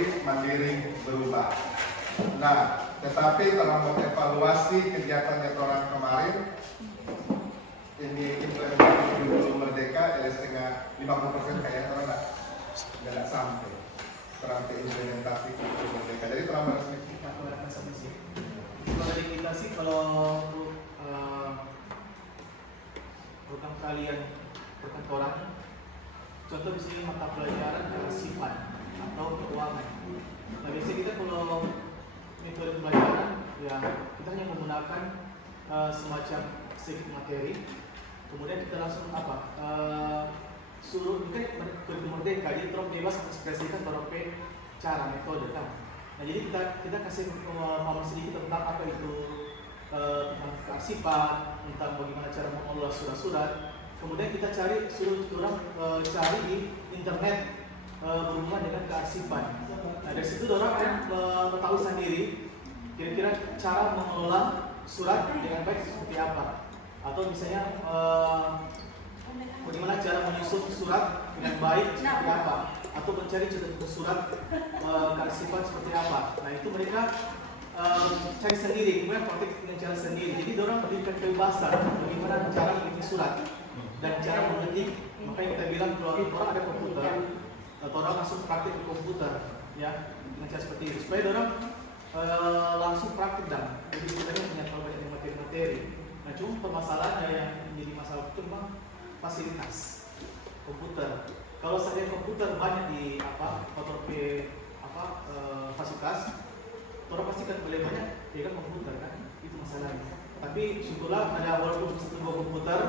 materi mandiri berubah. Nah, tetapi dalam evaluasi kegiatannya orang kemarin, ini implementasi kurikulum merdeka, setengah 50% kayaknya orang nggak sampai terangkat implementasi kurikulum merdeka. Jadi terlalu resmi. Kalau dari kita sih, kalau program kalian perkantoran, contoh di sini mata pelajaran kearsipan atau keuangan. Nah, biasanya kita kalau metode pembelajaran, ya kita hanya menggunakan semacam sedikit materi, kemudian kita langsung suruh ini kan kurikulum merdeka, jadi terus bebas ekspresikan beberapa cara metode kan. Nah, jadi kita kasih pemahaman sedikit tentang apa itu tentang kearsipan, tentang bagaimana cara mengolah surat-surat. Kemudian kita suruh orang cari di internet berhubungan dengan kearsipan. Nah, dari situ orang akan tahu sendiri kira-kira cara mengelola surat dengan baik seperti apa, atau misalnya bagaimana cara menyusun surat dengan baik seperti apa, atau mencari surat kearsipan seperti apa. Nah, itu mereka cari sendiri, kemudian praktik dengan cara sendiri. Jadi orang berikan kebebasan bagaimana cara mengetik surat dan cara mengetik. Makanya kita bilang kalau orang ada komputer, atau orang langsung praktik ke komputer, ya dengan cara seperti itu supaya orang langsung praktik dan jadi sebenarnya punya terlalu banyak materi-materi. Nah, cuma permasalahannya yang menjadi masalah itu memang fasilitas komputer. Kalau saja komputer banyak di fasilitas, orang pasti kan boleh banyak ya kan komputer kan, itu masalahnya. Tapi syukurlah ada walaupun satu dua komputer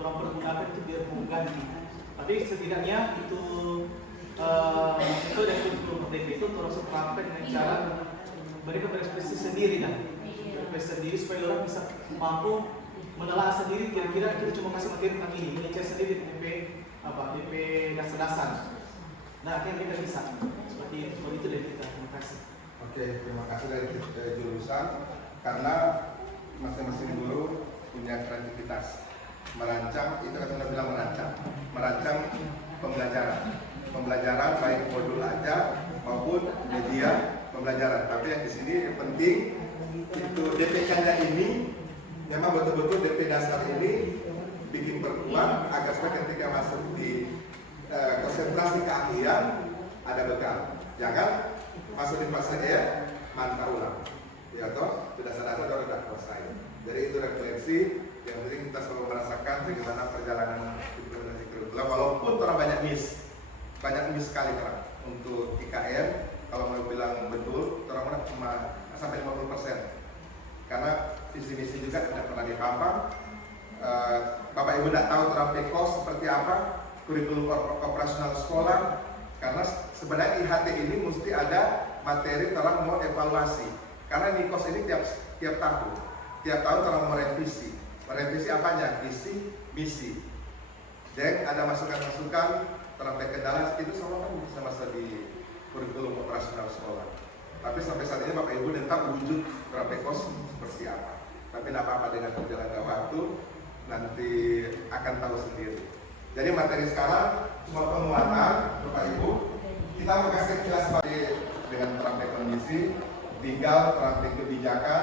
orang pergunakan itu biar mengganti. Tapi setidaknya itu dari kurikulum merdeka itu orang praktek dengan cara mereka berekspresi sendiri dan berekspresi sendiri supaya orang bisa mampu menelaah sendiri kira-kira kita cuma kasih materi tentang ini, mengejar sendiri DP dasar-dasar. Nah, akhirnya kita bisa seperti itu dari kita. Terima kasih. Oke, terima kasih dari jurusan, karena masing-masing guru punya kreativitas merancang, itu kan kita bilang merancang pembelajaran baik modul aja maupun media pembelajaran. Tapi yang di sini yang penting itu DPK-nya ini memang betul-betul DP dasar ini bikin berkembang agar supaya ketika masuk di konsentrasi keahlian ada bekal. Jangan masuk di fase E mantap ulang. Ya toh, sudah dasar-dasar sudah selesai. Jadi itu refleksi yang penting kita selalu merasakan bagaimana perjalanan implementasi kurikulum. Walaupun orang banyak miss sekali kan untuk IKN. Kalau mau bilang betul, orang cuma sampai 50%. Karena visi misi juga tidak pernah dipaham. Bapak Ibu tidak tahu terang PKOS seperti apa, kurikulum operasional sekolah. Karena sebenarnya IHT ini mesti ada materi terang mau evaluasi. Karena NIKOS ini tiap tahun terang mau revisi. Merevisi apanya? Visi, misi. Jadi ada masukan-masukan terang kendala itu semua kan bisa masuk di kurikulum operasional sekolah. Tapi sampai saat ini Bapak Ibu tentang wujud PKOS seperti apa. Tapi tidak apa-apa, dengan perjalanan waktu nanti akan tahu sendiri. Jadi materi sekarang cuma penguatan Bapak Ibu. Kita mau kasih kelas dengan terampil kondisi, tinggal terampil kebijakan,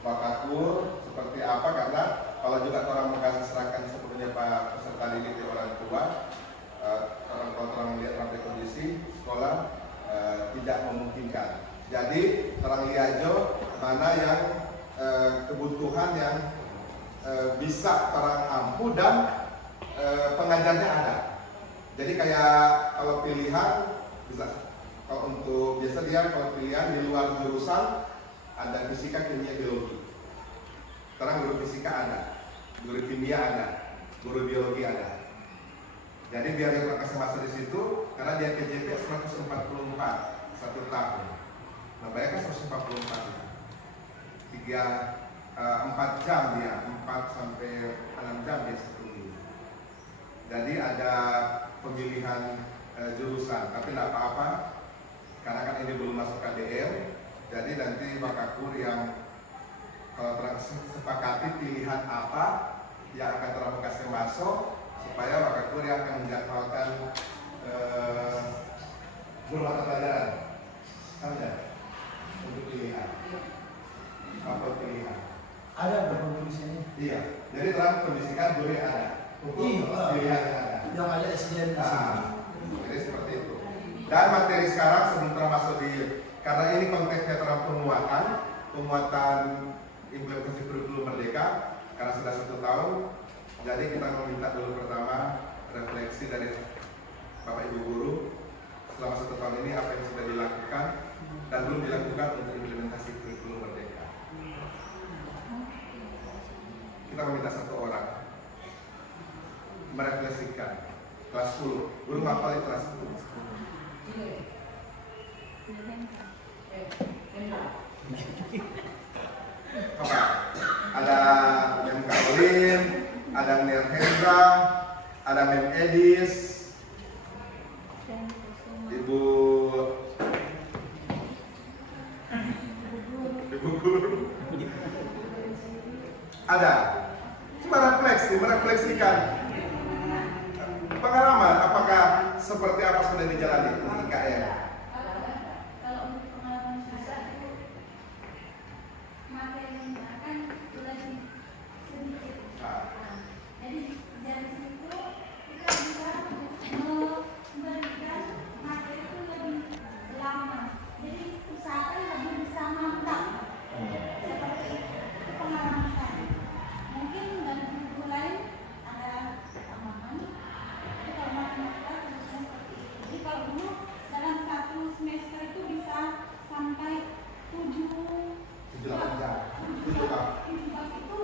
bakakur seperti apa, karena kalau juga orang mau kasih serahkan sepenuhnya Pak peserta didik di orang tua, orang melihat terampil kondisi sekolah tidak memungkinkan. Jadi terang liajo mana yang kebutuhan yang bisa terang ampuh dan pengajarnya ada. Jadi kayak kalau pilihan bisa, kalau untuk biasa dia kalau pilihan di luar jurusan ada fisika, kimia, biologi. Terang guru fisika ada, guru kimia ada, guru biologi ada. Jadi biar yang kasih masuk di situ, karena dia KJP 144 satu tahun. Nah, bayangkan 144. 4 jam dia, 4 sampai 6 jam dia satu minggu. Jadi ada pemilihan jurusan, tapi tidak apa-apa, karena kan ini belum masuk KDR. Jadi nanti Bakakur yang kalau sepakati pilihan apa yang akan teraplikasi masuk, supaya Bakakur yang akan menjadwalkan guru mata pelajaran. di sini. Jadi seperti itu. Dan materi sekarang sebelum kita masuk di, karena ini konteksnya tentang penguatan implementasi kurikulum Merdeka, karena sudah 1 tahun, jadi kita meminta dulu pertama refleksi dari Bapak Ibu guru selama 1 tahun ini apa yang sudah dilakukan dan belum dilakukan untuk implementasi kurikulum Merdeka. Kita meminta 1 orang merefleksikan kelas 10, guru ngapalin kelas 10. Apa? Ada Mem Karolin, ada Nir Hendra, ada Mem Edis, Ibu guru. Ada. Cuma merefleksikan pengalaman apakah seperti apa sudah dijalani di IKN. Kalau untuk pengalaman susah itu materinya kan lebih sedikit. Jadi dari situ kita bisa memberikan materi itu lebih lama. Jadi usahakan lebih bisa mantap. Seperti itu pengalaman saya. Mungkin dan buku lain ada tambahan. Tapi kalau matematika terusnya seperti itu. Jadi kalau dulu dalam 1 semester itu bisa sampai 7 jam. 7 bab itu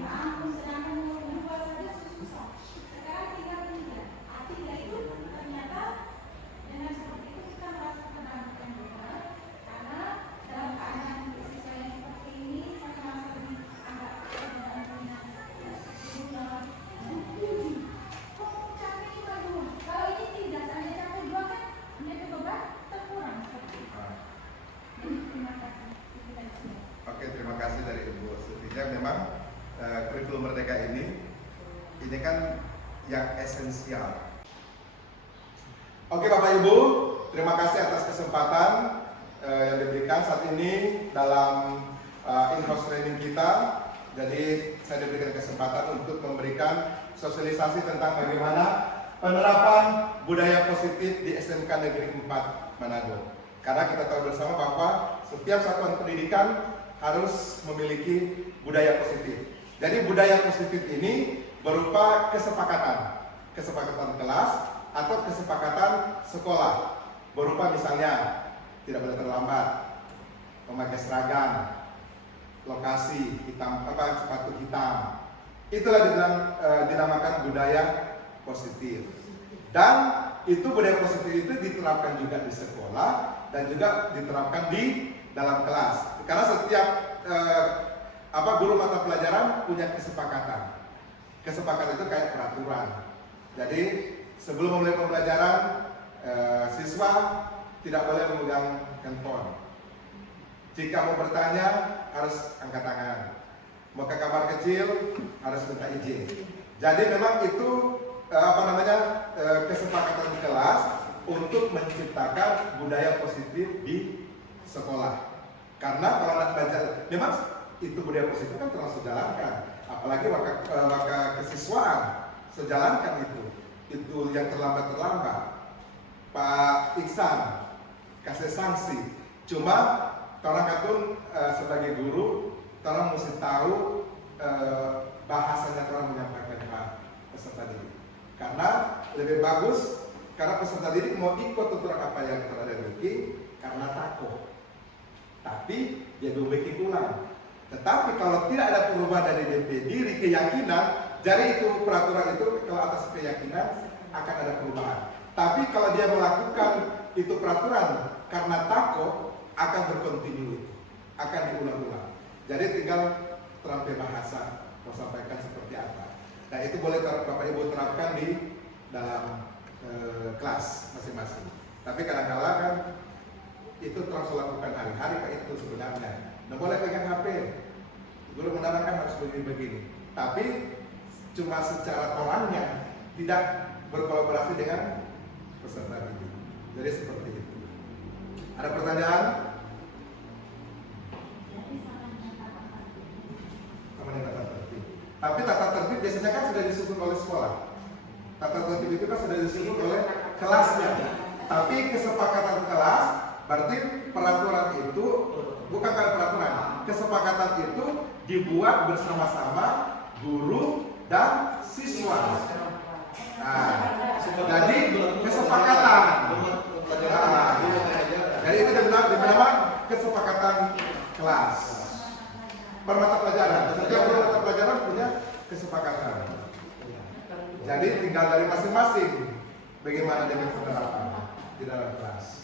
ya ampun, sedangkan dua saja susah. Sekarang tinggal 3. A3 itu ternyata dengan seperti itu kita merasa terbantu juga, karena dalam keadaan siswa yang seperti ini saya merasa lebih agak terbantunya. Kok capek juga dulu? Kalau ini tidak, saya capek 2 kan menjadi beban terkurang seperti itu. Jadi terima kasih. Oke, terima kasih dari Ibu Sutija. Memang kurikulum Merdeka ini kan yang esensial. Oke Bapak Ibu, terima kasih atas kesempatan yang diberikan saat ini dalam in-house training kita. Jadi saya diberikan kesempatan untuk memberikan sosialisasi tentang bagaimana penerapan budaya positif di SMK Negeri 4 Manado. Karena kita tahu bersama bahwa setiap satuan pendidikan harus memiliki budaya positif. Jadi budaya positif ini berupa kesepakatan kelas atau kesepakatan sekolah. Berupa misalnya tidak boleh terlambat, memakai seragam, lokasi hitam, sepatu hitam. Itulah dinamakan budaya positif. Dan itu budaya positif itu diterapkan juga di sekolah dan juga diterapkan di dalam kelas. Karena setiap guru mata pelajaran punya kesepakatan. Kesepakatan itu kayak peraturan. Jadi sebelum memulai pembelajaran, siswa tidak boleh memegang handphone. Jika mau bertanya harus angkat tangan. Mau ke kamar kecil harus minta izin. Jadi memang itu kesepakatan kelas untuk menciptakan budaya positif di sekolah. Karena kalau anak belajar, memang itu budaya positif kan terus sejalankan. Apalagi waka kesiswaan sejalankan itu yang terlambat Pak Iksan kasih sanksi. Cuma orang katun sebagai guru, orang mesti tahu bahasanya orang menyampaikan peserta didik. Karena lebih bagus, karena peserta didik mau ikut tuturan apa yang telah dibikin karena takut. Tapi dia bikin ulang. Tetapi kalau tidak ada perubahan dari DP diri keyakinan, jadi itu peraturan itu kalau atas keyakinan akan ada perubahan. Tapi kalau dia melakukan itu peraturan karena takut, akan berkontinu, akan diulang-ulang. Jadi tinggal terapi bahasa mau sampaikan seperti apa. Nah itu boleh Bapak Ibu terapkan di dalam kelas masing-masing. Tapi kadang-kadang kan itu terus lakukan hari-hari Pak itu sebenarnya. Nah boleh pegang HP. Guru menerangkan harus begini-begini. Tapi cuma secara orangnya tidak berkolaborasi dengan peserta didik. Jadi seperti itu. Ada pertanyaan? Sama dengan tata tertib. Tapi tata tertib biasanya kan sudah disusun oleh sekolah. Tata tertib itu kan sudah disebut oleh kelasnya. Tapi kesepakatan kelas berarti peraturan itu bukan kan peraturan. Kesepakatan itu dibuat bersama-sama guru dan siswa. Nah, jadi kesepakatan. Nah, jadi itu bernama kesepakatan kelas. Per mata pelajaran. Setiap mata pelajaran punya kesepakatan. Jadi tinggal dari masing-masing bagaimana dia berpenerapan di dalam kelas.